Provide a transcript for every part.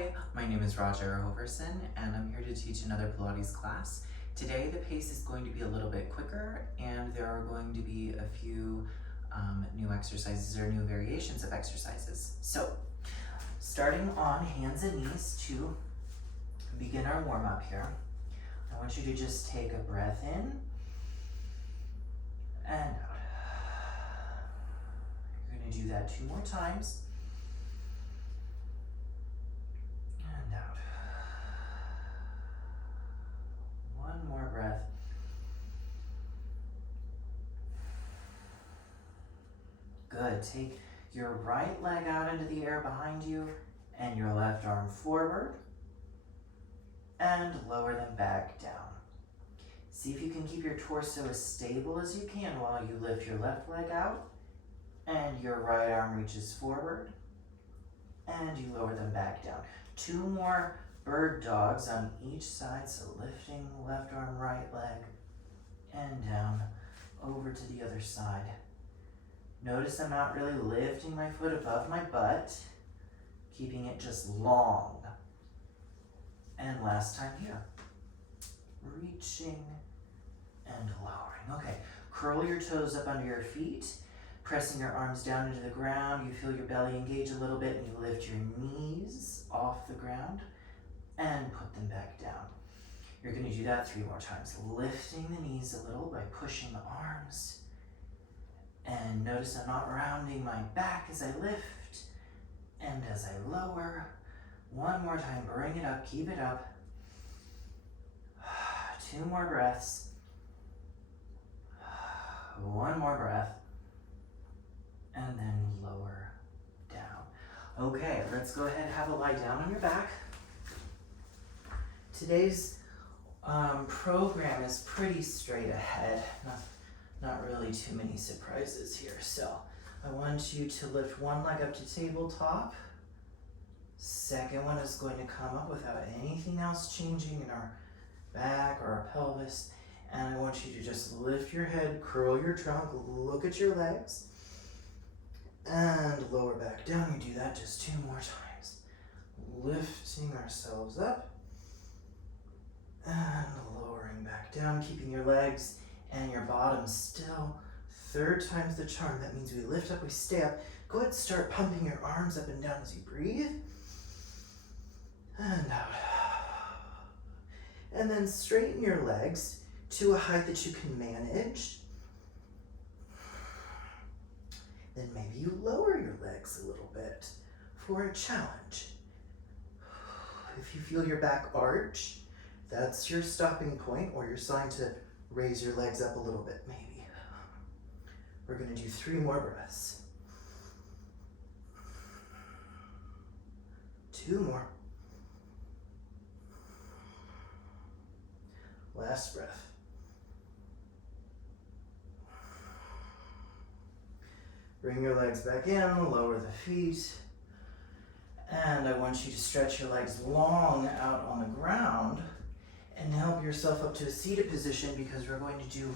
Hi, my name is Roger Hoverson, and I'm here to teach another Pilates class. Today the pace is going to be a little bit quicker, and there are going to be a few new exercises or new variations of exercises. So, starting on hands and knees to begin our warm-up here, I want you to just take a breath in and out. You're going to do that 2 more times. And out. One more breath. Good. Take your right leg out into the air behind you and your left arm forward and lower them back down. See if you can keep your torso as stable as you can while you lift your left leg out and your right arm reaches forward and you lower them back down. 2 more bird dogs on each side, so lifting left arm, right leg, and down over to the other side. Notice I'm not really lifting my foot above my butt, keeping it just long. And last time here, reaching and lowering. Okay, curl your toes up under your feet, pressing your arms down into the ground. You feel your belly engage a little bit and you lift your knees off the ground and put them back down. You're going to do that 3 more times, lifting the knees a little by pushing the arms. And notice I'm not rounding my back as I lift and as I lower. 1 more time, bring it up, keep it up. 2 more breaths. 1 more breath. And then lower down. Okay, let's go ahead and have a lie down on your back. Today's program is pretty straight ahead. Not really too many surprises here. So I want you to lift 1 leg up to tabletop. Second one is going to come up without anything else changing in our back or our pelvis. And I want you to just lift your head, curl your trunk, look at your legs, and lower back down. You do that just 2 more times. Lifting ourselves up and lowering back down, keeping your legs and your bottom still. 3rd time's the charm. That means we lift up, we stay up. Go ahead and start pumping your arms up and down as you breathe. And out. And then straighten your legs to a height that you can manage. Then maybe you lower your legs a little bit for a challenge. If you feel your back arch, that's your stopping point or your sign to raise your legs up a little bit, maybe. We're going to do 3 more breaths. 2 more. Last breath. Bring your legs back in, lower the feet. And I want you to stretch your legs long out on the ground and help yourself up to a seated position because we're going to do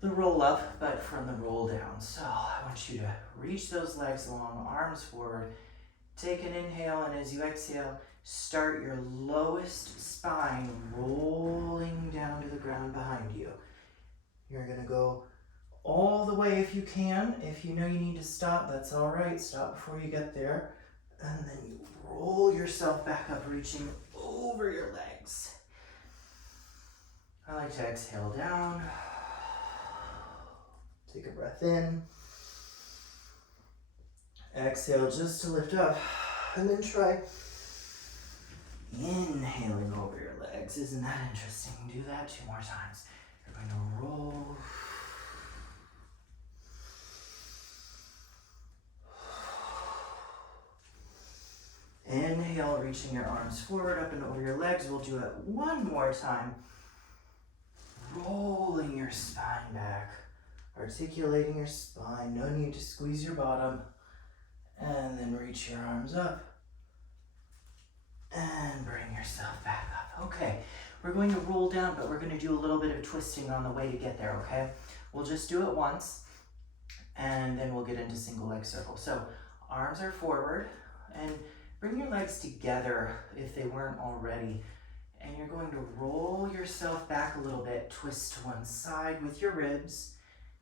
the roll up, but from the roll down. So I want you to reach those legs long, arms forward. Take an inhale, and as you exhale, start your lowest spine rolling down to the ground behind you. You're gonna go all the way if you can. If you know you need to stop, that's all right. Stop before you get there. And then you roll yourself back up, reaching over your legs. I like to exhale down. Take a breath in. Exhale just to lift up. And then try inhaling over your legs. Isn't that interesting? Do that 2 more times. You're going to roll. Inhale, reaching your arms forward, up and over your legs. We'll do it 1 more time. Rolling your spine back. Articulating your spine. No need to squeeze your bottom. And then reach your arms up. And bring yourself back up. Okay, we're going to roll down, but we're going to do a little bit of twisting on the way to get there, okay? We'll just do it once, and then we'll get into single leg circle. So arms are forward, and bring your legs together if they weren't already. And you're going to roll yourself back a little bit. Twist to one side with your ribs.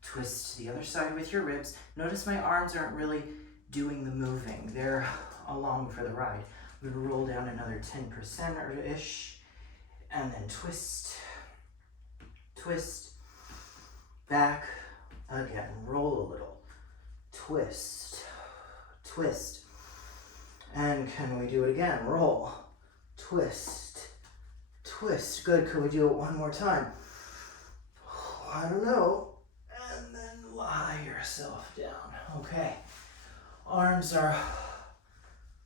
Twist to the other side with your ribs. Notice my arms aren't really doing the moving. They're along for the ride. I'm going to roll down another 10% or ish. And then twist. Twist. Back. Again. Roll a little. Twist. Twist. And can we do it again? Roll. Twist. Twist. Good. Could we do it one more time? I don't know. And then lie yourself down. Okay. Arms are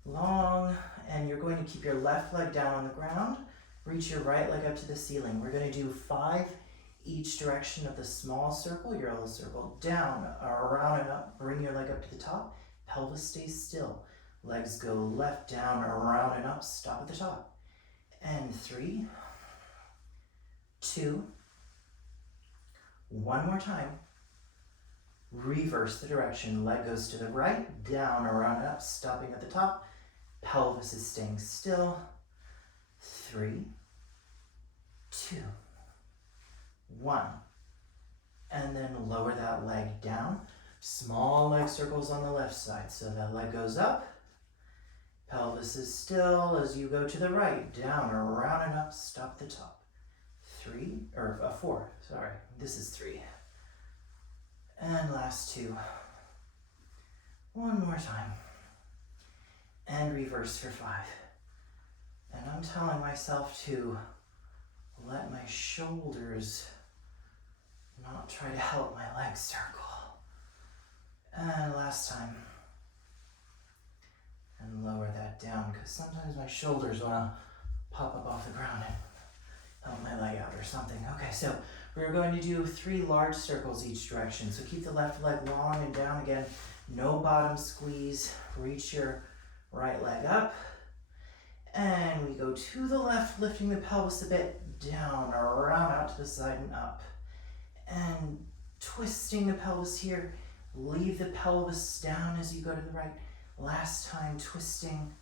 long, and you're going to keep your left leg down on the ground. Reach your right leg up to the ceiling. We're going to do 5 each direction of the small circle, your little circle. Down, around and up. Bring your leg up to the top. Pelvis stays still. Legs go left, down, around and up. Stop at the top. And 3, 2, 1 more time. Reverse the direction. Leg goes to the right, down, around and up, stopping at the top. Pelvis is staying still. 3, 2, 1. And then lower that leg down. Small leg circles on the left side. So that leg goes up. Pelvis is still as you go to the right, down, around and up, stop at the top. 4, sorry, this is 3. And last 2. 1 more time. And reverse for 5. And I'm telling myself to let my shoulders not try to help my legs circle. And last time. And lower that down, because sometimes my shoulders want to pop up off the ground and help my leg out or something. Okay, so we're going to do 3 large circles each direction. So keep the left leg long and down again. No bottom squeeze. Reach your right leg up. And we go to the left, lifting the pelvis a bit, down, around, out to the side and up. And twisting the pelvis here. Leave the pelvis down as you go to the right. Last time, twisting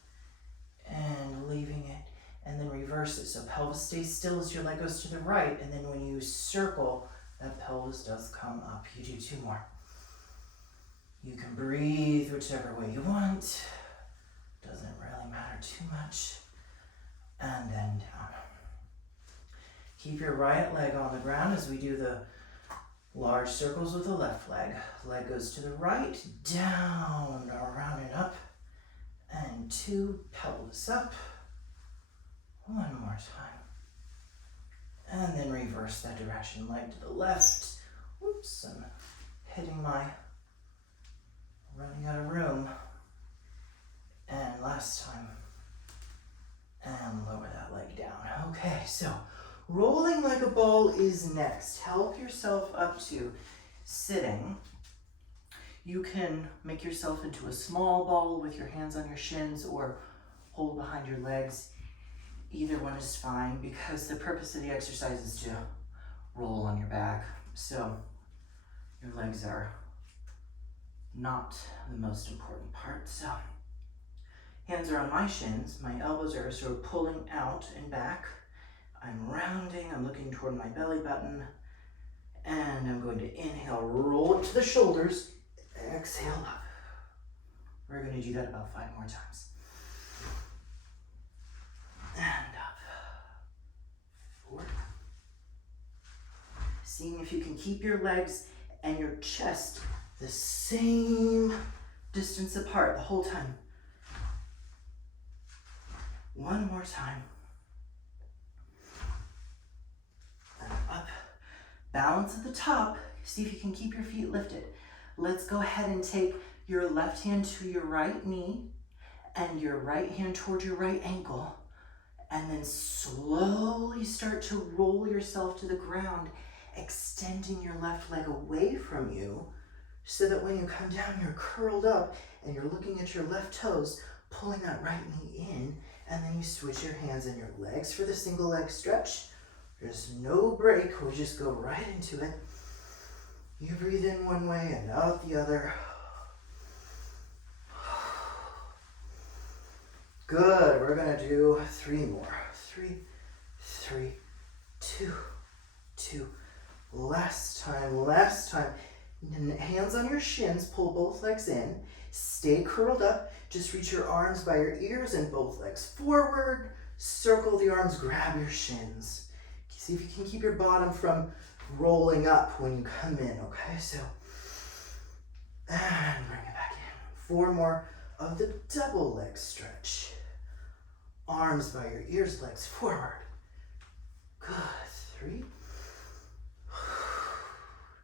and leaving it, and then reverse it. So pelvis stays still as your leg goes to the right, and then when you circle, that pelvis does come up. You do 2 more. You can breathe whichever way you want. Doesn't really matter too much. And then down. Keep your right leg on the ground as we do the large circles with the left leg. Leg goes to the right, down, around and up. And 2, pelvis up. 1 more time. And then reverse that direction. Leg to the left. Whoops, I'm running out of room. And last time. And lower that leg down. Okay, so rolling like a ball is next. Help yourself up to sitting. You can make yourself into a small ball with your hands on your shins or hold behind your legs. Either one is fine because the purpose of the exercise is to roll on your back. So your legs are not the most important part. So hands are on my shins. My elbows are sort of pulling out and back. I'm rounding, I'm looking toward my belly button, and I'm going to inhale, roll it to the shoulders, exhale up. We're going to do that about 5 more times. And up. 4. Seeing if you can keep your legs and your chest the same distance apart the whole time. 1 more time. And up. Balance at the top. See if you can keep your feet lifted. Let's go ahead and take your left hand to your right knee and your right hand toward your right ankle. And then slowly start to roll yourself to the ground, extending your left leg away from you so that when you come down, you're curled up and you're looking at your left toes, pulling that right knee in, and then you switch your hands and your legs for the single leg stretch. There's no break, we just go right into it. You breathe in one way and out the other. Good, we're gonna do 3 more. 3, 2, 2. Last time. Hands on your shins, pull both legs in. Stay curled up. Just reach your arms by your ears and both legs forward. Circle the arms, grab your shins. See if you can keep your bottom from rolling up when you come in, okay? So, and bring it back in. 4 more of the double leg stretch. Arms by your ears, legs forward. Good. 3,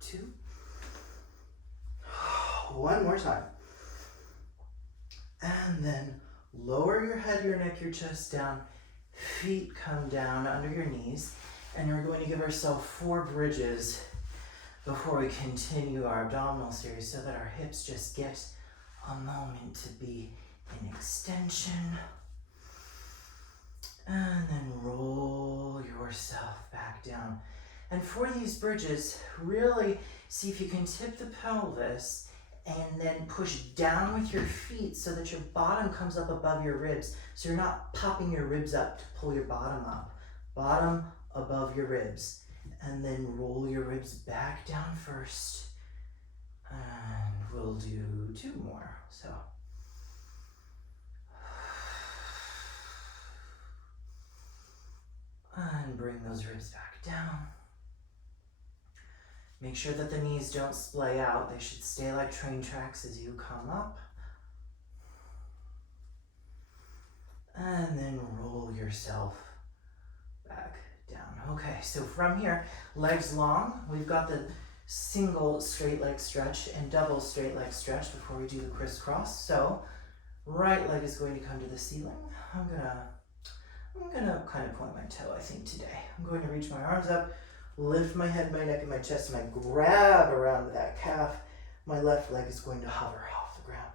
2. 1 more time. And then lower your head, your neck, your chest down. Feet come down under your knees. And we're going to give ourselves 4 bridges before we continue our abdominal series so that our hips just get a moment to be in extension. And then roll yourself back down. And for these bridges, really see if you can tip the pelvis and then push down with your feet so that your bottom comes up above your ribs. So you're not popping your ribs up to pull your bottom up. Bottom above your ribs. And then roll your ribs back down first. And we'll do 2 more. So. And bring those ribs back down. Make sure that the knees don't splay out. They should stay like train tracks as you come up. And then roll yourself back down. Okay, so from here, legs long. We've got the single straight leg stretch and double straight leg stretch before we do the crisscross. So right leg is going to come to the ceiling. I'm gonna kind of point my toe, I think, today. I'm going to reach my arms up, lift my head, my neck, and my chest, and I grab around that calf. My left leg is going to hover off the ground.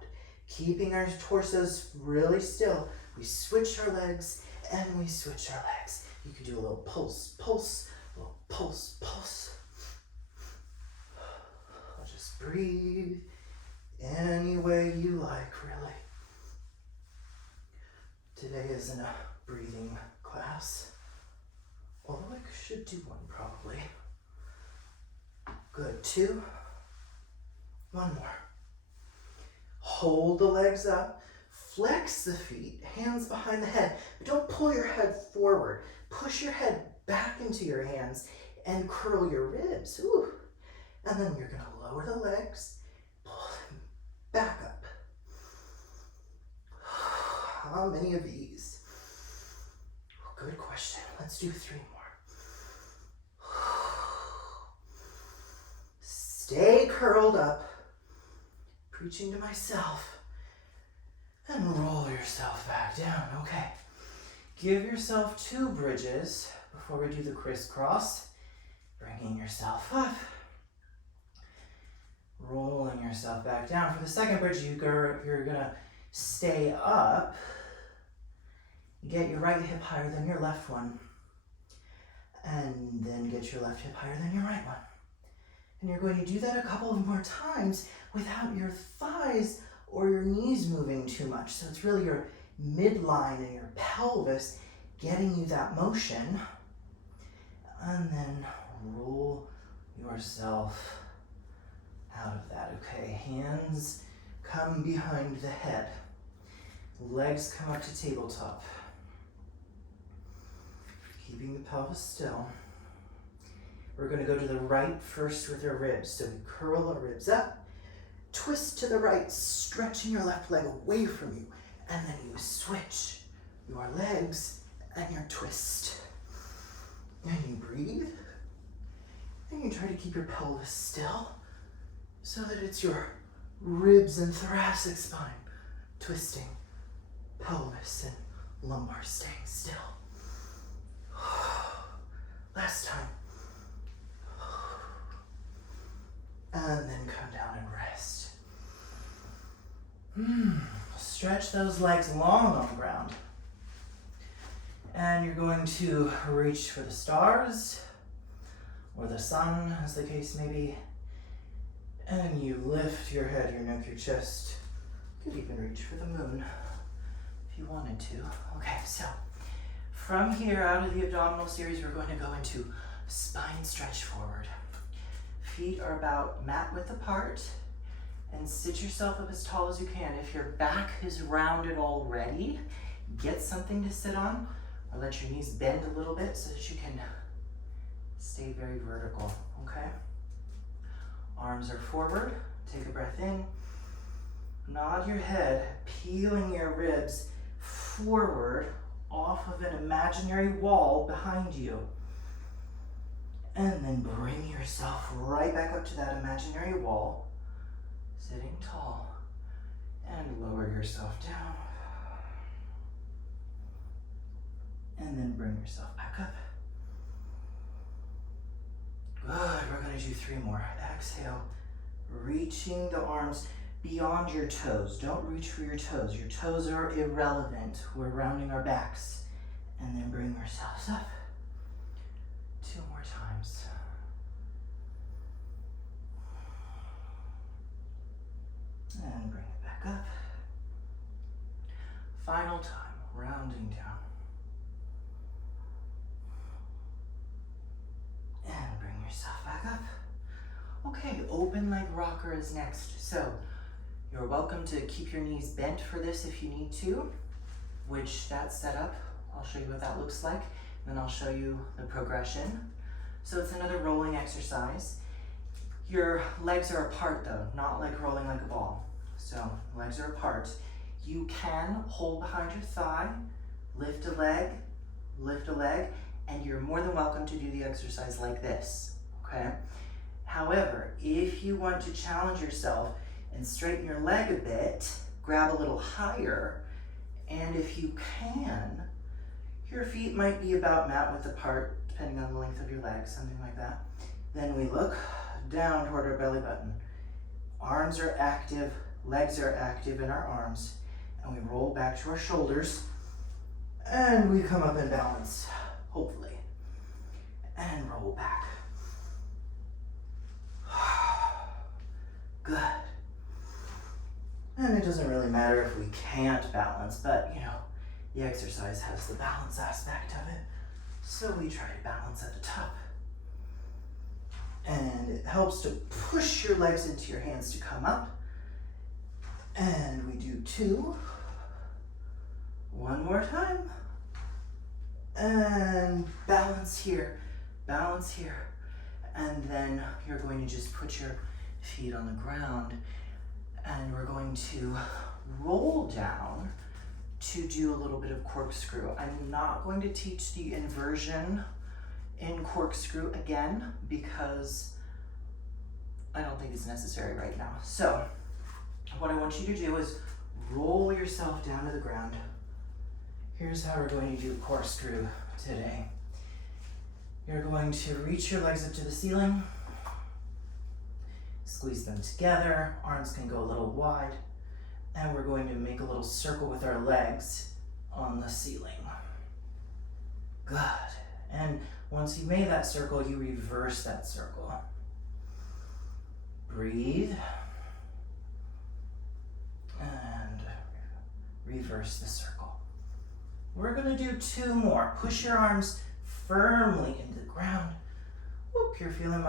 Keeping our torsos really still. We switch our legs, and we switch our legs. You can do a little pulse, pulse, a little pulse, pulse. I'll just breathe any way you like, really. Today isn't a breathing class, although I should do one probably. Good, 2. 1 more. Hold the legs up, flex the feet, hands behind the head, but don't pull your head forward. Push your head back into your hands and curl your ribs. Ooh. And then you're gonna lower the legs, pull them back up. How many of these? Good question. Let's do 3 more. Stay curled up, preaching to myself, and roll yourself back down. Okay. Give yourself 2 bridges before we do the crisscross. Bringing yourself up, rolling yourself back down. For the second bridge, you're gonna stay up. Get your right hip higher than your left one. And then get your left hip higher than your right one. And you're going to do that a couple of more times without your thighs or your knees moving too much. So it's really your midline and your pelvis getting you that motion. And then roll yourself out of that. Okay, hands come behind the head. Legs come up to tabletop. Keeping the pelvis still. We're going to go to the right first with our ribs. So we curl our ribs up, twist to the right, stretching your left leg away from you, and then you switch your legs and your twist. And you breathe, and you try to keep your pelvis still so that it's your ribs and thoracic spine twisting, pelvis and lumbar staying still. Last time. And then come down and rest. Stretch those legs long on the ground. And you're going to reach for the stars, or the sun, as the case may be. And you lift your head, your neck, your chest. You could even reach for the moon if you wanted to. Okay, so from here out of the abdominal series, we're going to go into spine stretch forward. Feet are about mat width apart, and sit yourself up as tall as you can. If your back is rounded already, get something to sit on, or let your knees bend a little bit so that you can stay very vertical, okay? Arms are forward, take a breath in, nod your head, peeling your ribs forward off of an imaginary wall behind you. And then bring yourself right back up to that imaginary wall, sitting tall, and lower yourself down. And then bring yourself back up. Good, we're gonna do 3 more. Exhale, reaching the arms beyond your toes. Don't reach for your toes. Your toes are irrelevant. We're rounding our backs. And then bring yourselves up. 2 more times. And bring it back up. Final time, rounding down. And bring yourself back up. Okay, open leg rocker is next. So you're welcome to keep your knees bent for this if you need to, which that's set up. I'll show you what that looks like. Then I'll show you the progression. So it's another rolling exercise. Your legs are apart though, not like rolling like a ball. So legs are apart. You can hold behind your thigh, lift a leg, and you're more than welcome to do the exercise like this, okay? However, if you want to challenge yourself and straighten your leg a bit, grab a little higher, and if you can, your feet might be about mat width apart, depending on the length of your legs, something like that. Then we look down toward our belly button. Arms are active, legs are active in our arms, and we roll back to our shoulders, and we come up and balance, hopefully, and roll back. Good. And it doesn't really matter if we can't balance, but you know, the exercise has the balance aspect of it. So we try to balance at the top. And it helps to push your legs into your hands to come up. And we do 2. 1 more time. And balance here, and then you're going to just put your feet on the ground, and we're going to roll down to do a little bit of corkscrew. I'm not going to teach the inversion in corkscrew again because I don't think it's necessary right now. So what I want you to do is roll yourself down to the ground. Here's how we're going to do corkscrew today. You're going to reach your legs up to the ceiling, squeeze them together, arms can go a little wide, and we're going to make a little circle with our legs on the ceiling. Good. And once you made that circle, you reverse that circle. Breathe. And reverse the circle. We're gonna do 2 more. Push your arms firmly into the ground. Whoop, you're feeling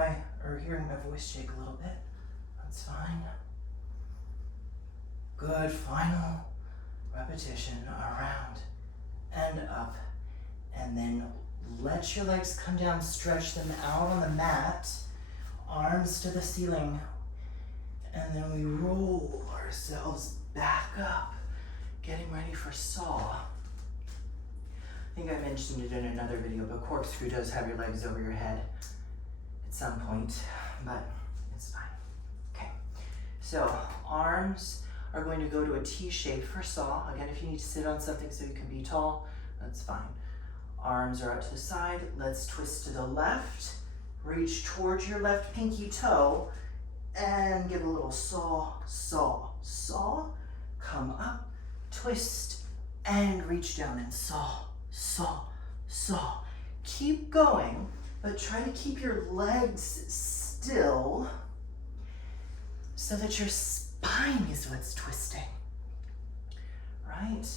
hearing my voice shake a little bit. That's fine. Good, final repetition, around and up. And then let your legs come down, stretch them out on the mat, arms to the ceiling. And then we roll ourselves back up, getting ready for saw. I think I mentioned it in another video, but corkscrew does have your legs over your head at some point, but it's fine. Okay, so arms are going to go to a T shape for saw. Again, if you need to sit on something so you can be tall, that's fine. Arms are out to the side. Let's twist to the left. Reach towards your left pinky toe and give a little saw, saw, saw. Come up, twist, and reach down and saw, saw, saw. Keep going, but try to keep your legs still so that your spine is what's twisting, right?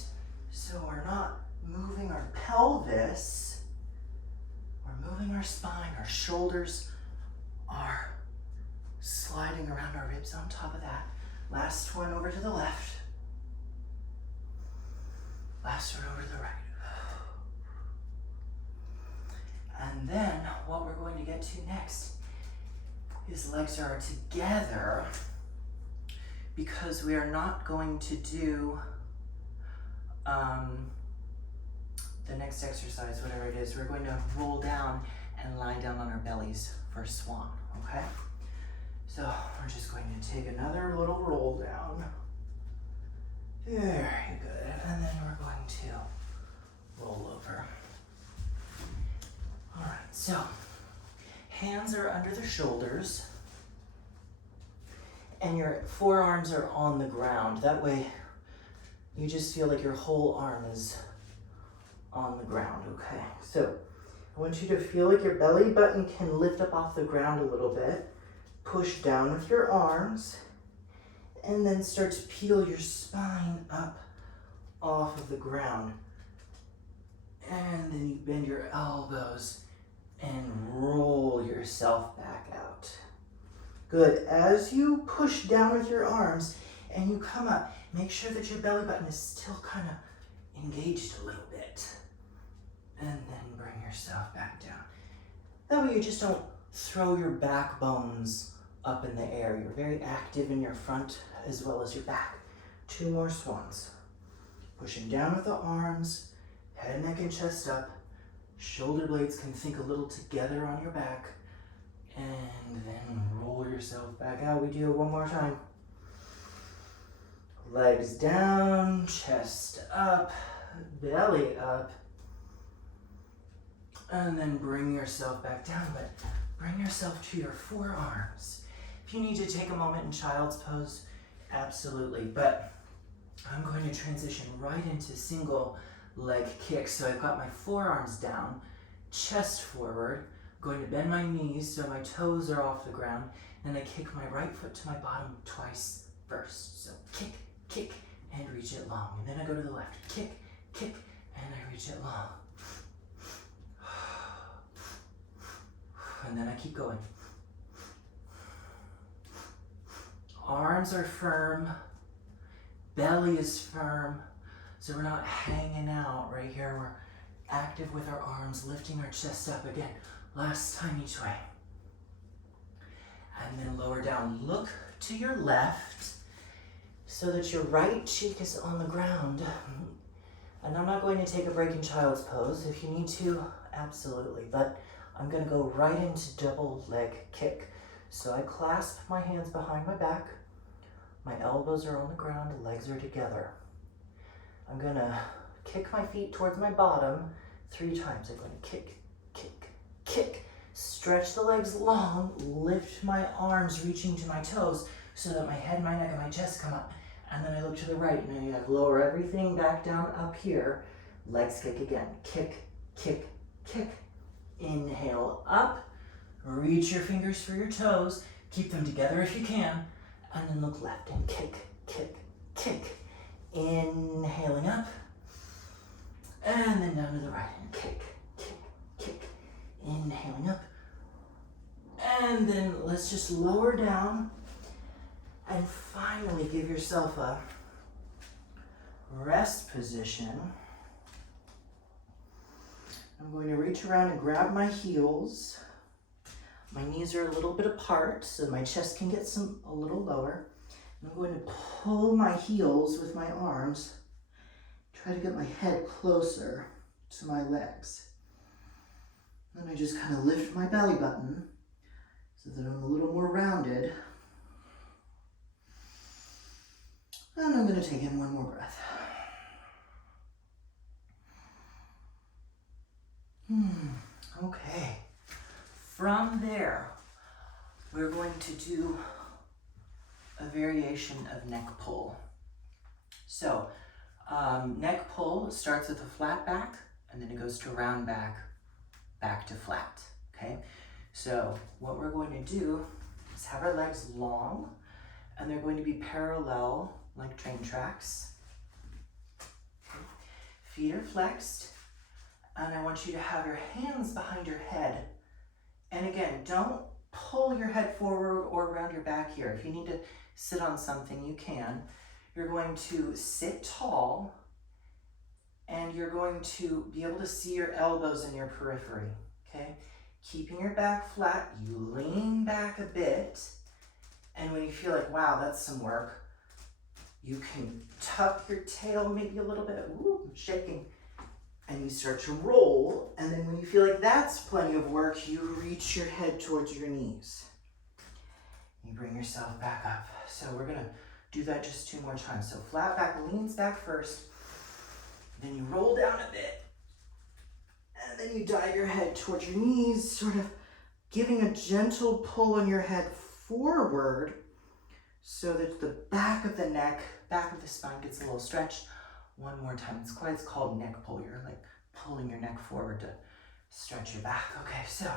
So we're not moving our pelvis, we're moving our spine, our shoulders are sliding around our ribs on top of that. Last one over to the left. Last one over to the right. And then what we're going to get to next is legs are together, because we are not going to do the next exercise, whatever it is. We're going to roll down and lie down on our bellies for Swan, okay? So we're just going to take another little roll down. Very good. And then we're going to roll over. All right, so hands are under the shoulders and your forearms are on the ground. That way you just feel like your whole arm is on the ground, okay? So I want you to feel like your belly button can lift up off the ground a little bit. Push down with your arms and then start to peel your spine up off of the ground. And then you bend your elbows and roll yourself back out. Good. As you push down with your arms and you come up, make sure that your belly button is still kind of engaged a little bit. And then bring yourself back down. That way you just don't throw your backbones up in the air. You're very active in your front as well as your back. 2 more swans. Pushing down with the arms, head, neck, and chest up. Shoulder blades can think a little together on your back. And then roll yourself back out. We do it one more time. Legs down, chest up, belly up. And then bring yourself back down, but bring yourself to your forearms. If you need to take a moment in child's pose, absolutely. But I'm going to transition right into single leg kicks. So I've got my forearms down, chest forward, going to bend my knees so my toes are off the ground, and I kick my right foot to my bottom twice first. So kick, kick, and reach it long. And then I go to the left, kick, kick, and I reach it long. And then I keep going. Arms are firm, belly is firm, so we're not hanging out right here. We're active with our arms, lifting our chest up again. Last time each way. And then lower down. Look to your left so that your right cheek is on the ground. And I'm not going to take a break in child's pose. If you need to, absolutely. But I'm going to go right into double leg kick. So I clasp my hands behind my back. My elbows are on the ground, legs are together. I'm going to kick my feet towards my bottom 3 times. I'm going to kick, kick, kick. Stretch the legs long, lift my arms reaching to my toes so that my head, my neck, and my chest come up. And then I look to the right and I lower everything back down up here. Legs kick again. Kick, kick, kick. Inhale up. Reach your fingers for your toes. Keep them together if you can. And then look left and kick, kick, kick. Inhaling up. And then down to the right and kick, kick, kick. Inhaling up. And then let's just lower down. And finally give yourself a rest position. I'm going to reach around and grab my heels. My knees are a little bit apart so my chest can get a little lower. I'm going to pull my heels with my arms, try to get my head closer to my legs. Then I just kind of lift my belly button so that I'm a little more rounded. And I'm going to take in one more breath. Okay. From there, we're going to do a variation of neck pull. So, neck pull starts with a flat back, and then it goes to round back, back to flat, okay? So, what we're going to do is have our legs long, and they're going to be parallel, like train tracks. Feet are flexed. And I want you to have your hands behind your head. And again, don't pull your head forward or around your back here. If you need to sit on something, you can. You're going to sit tall, and you're going to be able to see your elbows in your periphery, okay? Keeping your back flat, you lean back a bit, and when you feel like, wow, that's some work, you can tuck your tail maybe a little bit, ooh, I'm shaking, and you start to roll, and then when you feel like that's plenty of work, you reach your head towards your knees. You bring yourself back up. So we're gonna do that just 2 more times. So flat back, leans back first, then you roll down a bit, and then you dive your head towards your knees, sort of giving a gentle pull on your head forward so that the back of the neck, back of the spine gets a little stretched. 1 more time. It's called neck pull. You're like pulling your neck forward to stretch your back. Okay, so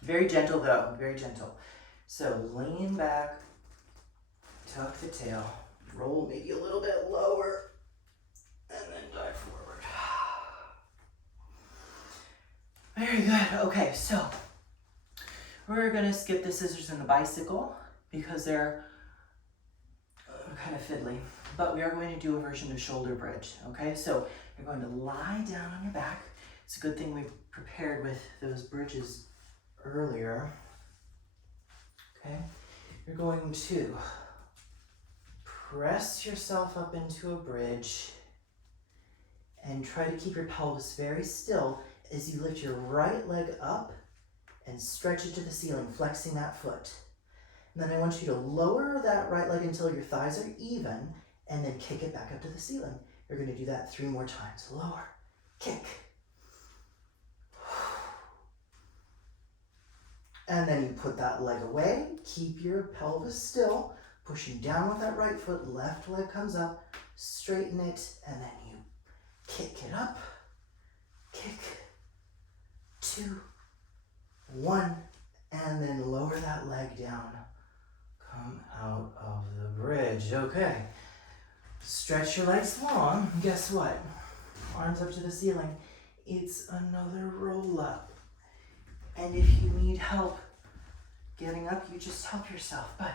very gentle though, very gentle. So lean back, tuck the tail, roll maybe a little bit lower, and then dive forward. Very good. Okay, so we're gonna skip the scissors and the bicycle because they're kind of fiddly. But we are going to do a version of shoulder bridge, okay? So you're going to lie down on your back. It's a good thing we prepared with those bridges earlier, okay? You're going to press yourself up into a bridge and try to keep your pelvis very still as you lift your right leg up and stretch it to the ceiling, flexing that foot. And then I want you to lower that right leg until your thighs are even, and then kick it back up to the ceiling. You're going to do that 3 more times. Lower, kick. And then you put that leg away, keep your pelvis still, pushing down with that right foot, left leg comes up, straighten it, and then you kick it up, kick, 2, 1, and then lower that leg down. Come out of the bridge. Okay. Stretch your legs long. Guess what? Arms up to the ceiling. It's another roll up. And if you need help getting up, you just help yourself. But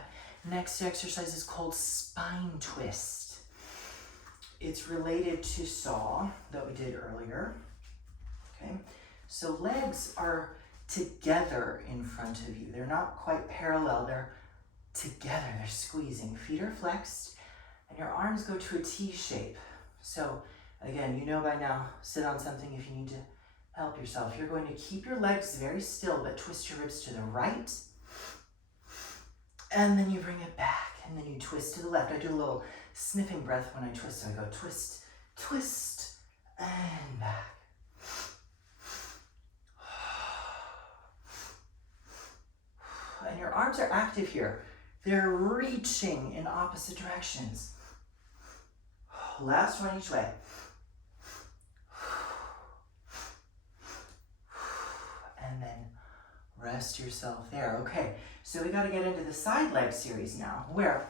next exercise is called spine twist. It's related to saw that we did earlier. Okay. So legs are together in front of you. They're not quite parallel. They're together. They're squeezing. Feet are flexed. And your arms go to a T shape. So again, you know by now, sit on something if you need to help yourself. You're going to keep your legs very still, but twist your ribs to the right. And then you bring it back. And then you twist to the left. I do a little sniffing breath when I twist. So I go twist, twist, and back. And your arms are active here. They're reaching in opposite directions. Last one each way. And then rest yourself there. Okay, so we got to get into the side leg series now, where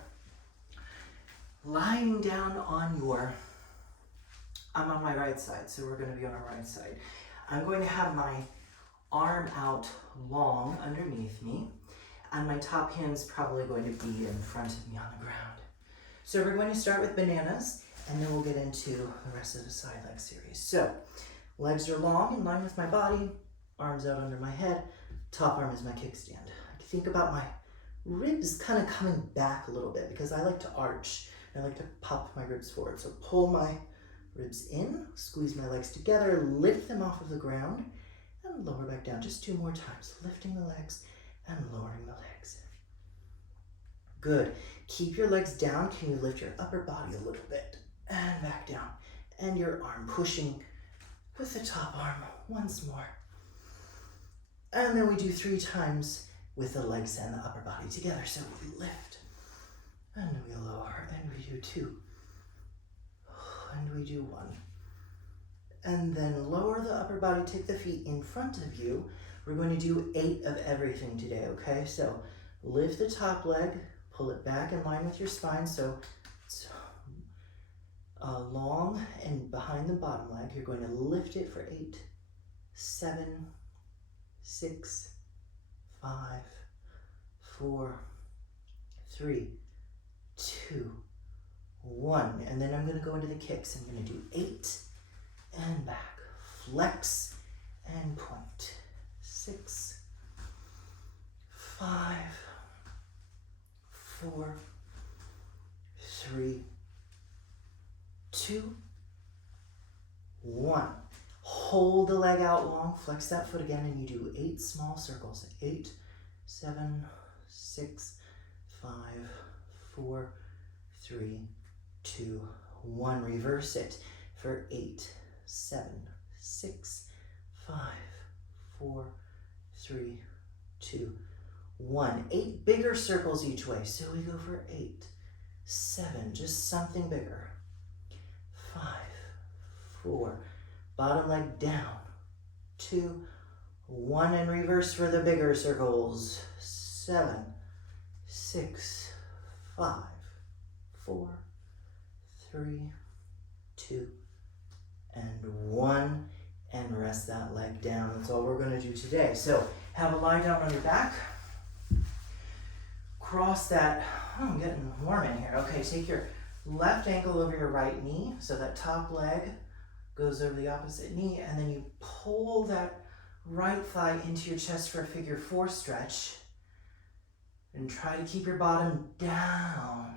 lying down on I'm on my right side, so we're going to be on our right side. I'm going to have my arm out long underneath me, and my top hand's probably going to be in front of me on the ground. So we're going to start with bananas, and then we'll get into the rest of the side leg series. So legs are long in line with my body, arms out under my head, top arm is my kickstand. I think about my ribs kind of coming back a little bit because I like to arch. I like to pop my ribs forward. So pull my ribs in, squeeze my legs together, lift them off of the ground, and lower back down. Just 2 more times, lifting the legs and lowering the legs. Good. Keep your legs down. Can you lift your upper body a little bit? And back down. And your arm pushing with the top arm once more. And then we do 3 times with the legs and the upper body together. So we lift, and we lower, and we do 2. And we do 1. And then lower the upper body, take the feet in front of you. We're going to do 8 of everything today, okay? So lift the top leg, pull it back in line with your spine. So it's long and behind the bottom leg. You're going to lift it for 8, 7, 6, 5, 4, 3, 2, 1. And then I'm going to go into the kicks. I'm going to do 8 and back. Flex and point. 6, 5, 4, 3, 2, 1. Hold the leg out long, flex that foot again, and you do 8 small circles. 8, 7, 6, 5, 4, 3, 2, 1. Reverse it for 8, 7, 6, 5, 4, 3, 2, 1. 8 bigger circles each way. So we go for 8, 7, just something bigger. 5, 4, bottom leg down. 2, 1, and reverse for the bigger circles. 7, 6, 5, 4, 3, 2, and 1. And rest that leg down. That's all we're going to do today. So have a lie down on your back. Cross that. Oh, I'm getting warm in here. Okay, take your left ankle over your right knee. So that top leg goes over the opposite knee. And then you pull that right thigh into your chest for a figure 4 stretch. And try to keep your bottom down.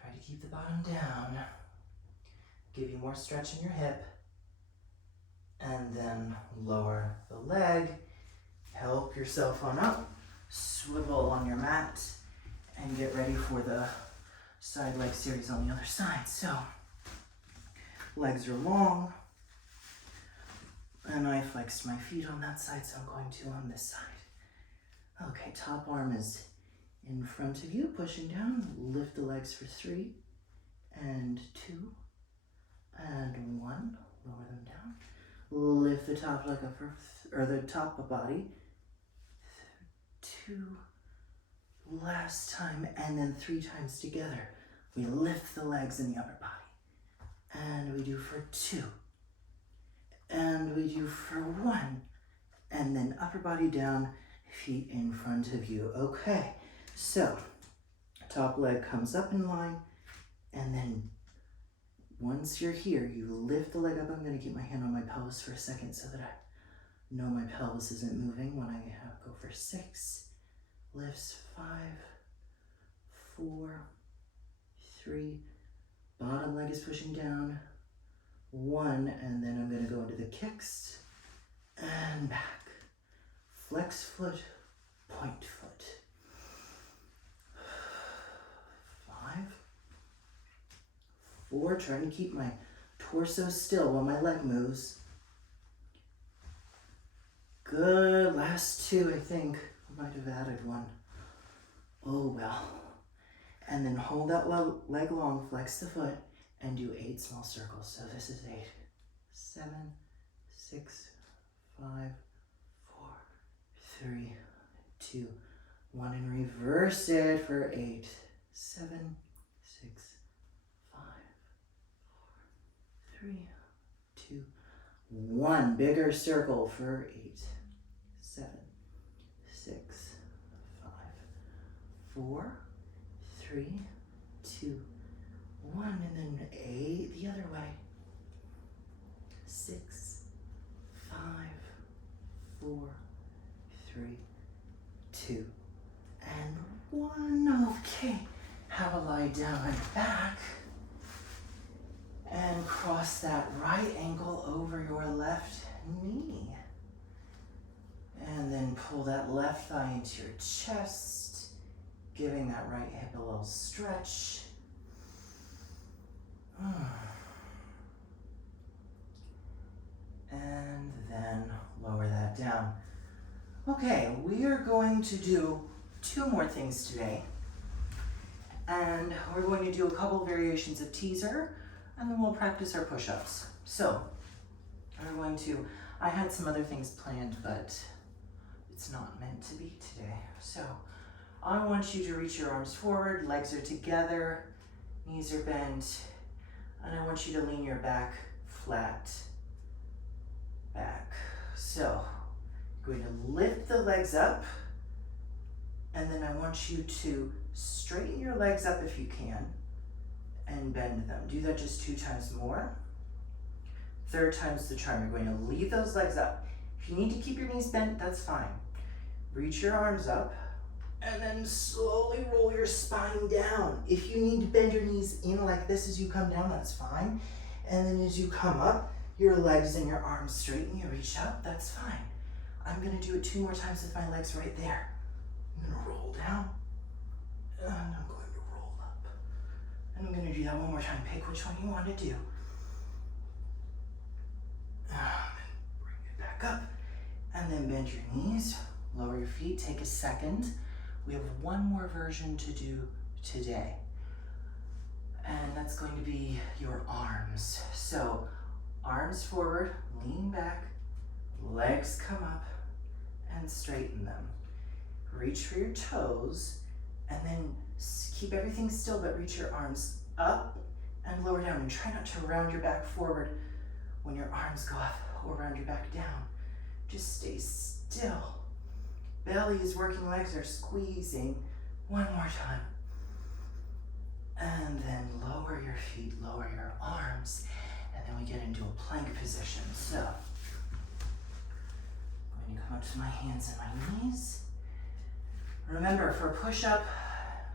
Try to keep the bottom down. Give you more stretch in your hip. And then lower the leg, help yourself on up, swivel on your mat, and get ready for the side leg series on the other side. So, legs are long, and I flexed my feet on that side, so I'm going to on this side. Okay, top arm is in front of you, pushing down, lift the legs for 3, and 2, and 1, lower them down. Lift the top leg up, or the top of body. 2, last time, and then 3 times together. We lift the legs in the upper body. And we do for 2. And we do for 1. And then upper body down, feet in front of you. Okay, so top leg comes up in line, and then once you're here, you lift the leg up. I'm going to keep my hand on my pelvis for a second so that I know my pelvis isn't moving when I go for 6. Lifts 5, 4, 3. Bottom leg is pushing down. 1, and then I'm going to go into the kicks and back. Flex foot, point foot. 5, 4, trying to keep my torso still while my leg moves. Good, last 2, I think. I might have added 1. Oh well. And then hold that leg long, flex the foot, and do 8 small circles. So this is 8, 7, 6, 5, 4, 3, 2, 1, and reverse it for 8, 7, 6, 5, 4, 3, 2, 1. Bigger circle for 8, 7, 6, 5, 4, 3, 2, 1, and then 8 the other way. 6, 5, 4, 3, 2, and 1. Okay, have a lie down on your back. And cross that right ankle over your left knee. And then pull that left thigh into your chest, giving that right hip a little stretch. And then lower that down. Okay, we are going to do 2 more things today. And we're going to do a couple variations of teaser, and then we'll practice our push-ups. So, I had some other things planned, but it's not meant to be today. So, I want you to reach your arms forward, legs are together, knees are bent, And I want you to lean your back flat back. So, you're going to lift the legs up, and then I want you to straighten your legs up if you can, and bend them. Do that just 2 times more. 3rd time's the charm. You're going to leave those legs up. If you need to keep your knees bent, that's fine. Reach your arms up, and then slowly roll your spine down. If you need to bend your knees in like this as you come down, that's fine. And then as you come up, your legs and your arms straighten, you reach up, that's fine. I'm gonna do it 2 more times with my legs right there. I'm gonna roll down, and I'm going to roll up. And I'm gonna do that 1 more time. Pick which one you want to do. And then bring it back up, and then bend your knees, lower your feet, take a second. We have 1 more version to do today. And that's going to be your arms. So, arms forward, lean back, legs come up, and straighten them. Reach for your toes, and then keep everything still, but reach your arms up and lower down. And try not to round your back forward when your arms go up, or round your back down. Just stay still. Belly is working, legs are squeezing. 1 more time. And then lower your feet, lower your arms, and then we get into a plank position. So, I'm going to come up to my hands and my knees. Remember, for push-up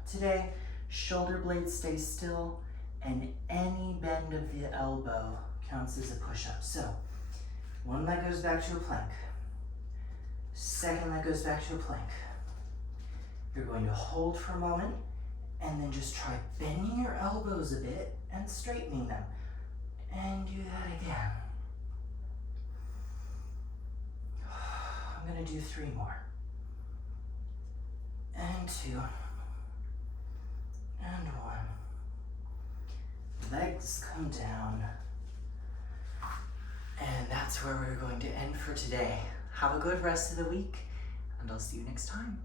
today, shoulder blades stay still, and any bend of the elbow counts as a push-up. So, 1 leg goes back to a plank. 2nd leg goes back to a plank. You're going to hold for a moment, and then just try bending your elbows a bit and straightening them. And do that again. I'm gonna do 3 more. And 2. And 1. Legs come down. And that's where we're going to end for today. Have a good rest of the week, and I'll see you next time.